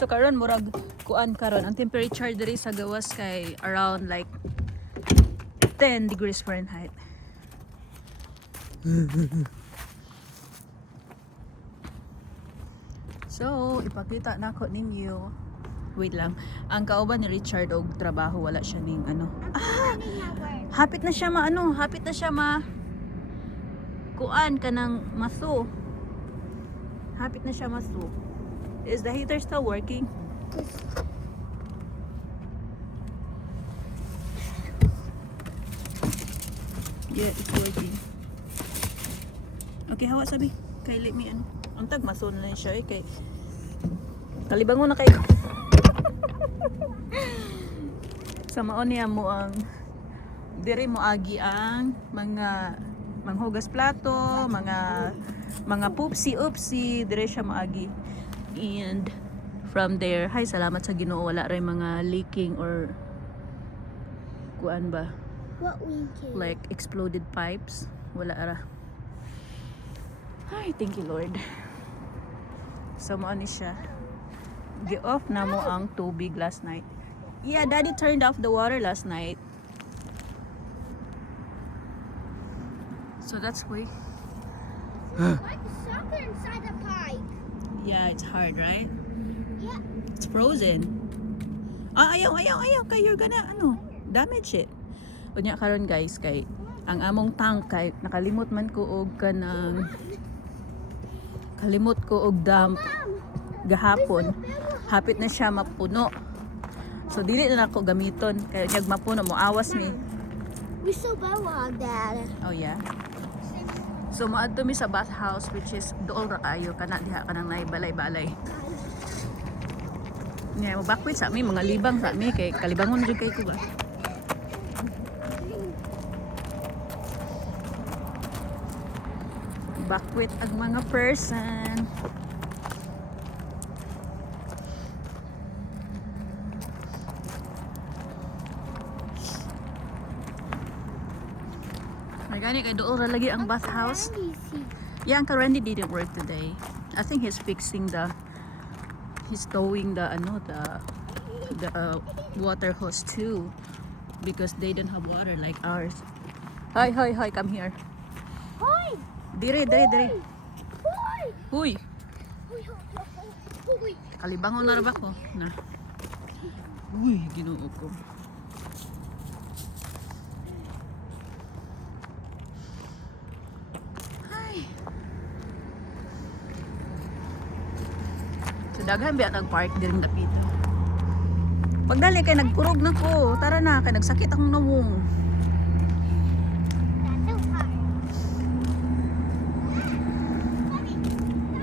So karon murag kuan karon ang temperature diri sa gawas kay around like 10 degrees Fahrenheit. So, ipakita nako ninyo. Wait lang. Ang kauban ni Richard og trabaho wala siya ning ano. Hapit na siya hapit na siya kuan kanang maso. Hapit na siya maso. Is the heater still working? Yeah, it's working. Okay, hawa sabi. Kay let me ang tag maso na siya kay kalibangon na kay sa maon niya mo ang diri mo agi ang mga manghugas plato, mga poopsie dire siya maagi. And from there, hi salamat sa Ginoo wala ray mga leaking or kuan ba? What leaking? Like exploded pipes. Wala ara. Ay, thank you Lord. So mo ni siya. Gi-off na mo ang tubig last night. Yeah, Daddy turned off the water last night. So that's why. Like a sucker inside the pipe. Yeah, it's hard, right? Yeah. It's frozen. Ayaw. Kay you're gonna, damage it. Unya karon guys, kay ang among tank kay nakalimot man ko og kalimot ko og dump gahapon. Hapit na siya mapuno. So dili na ako gamiton kay yag mapuno mo awas mi. We so bawag, Dad. Oh yeah. So maadto mi sa bathhouse which is dool ra kayo kana diha kanang nay balay-balay. Nya mo bakwit sa mi mga libang sa mi kay kalibangon jud kay ko ba. Bakwit ang mga person. Gani kay doon ra lagi ang bathhouse. Yeah, ang Randy didn't work today. I think he's towing the water hose too because they don't have water like ours. Hi, come here. Hoy! Dire. Hoy! Huy, Hoy! kalibangon na ra ba ko? Na. Uy, Ginoo ko. Daghan biya nag-park diri dapito. Pagdali kay nagkurog na ko. Tara na kay nagsakit akong nawong.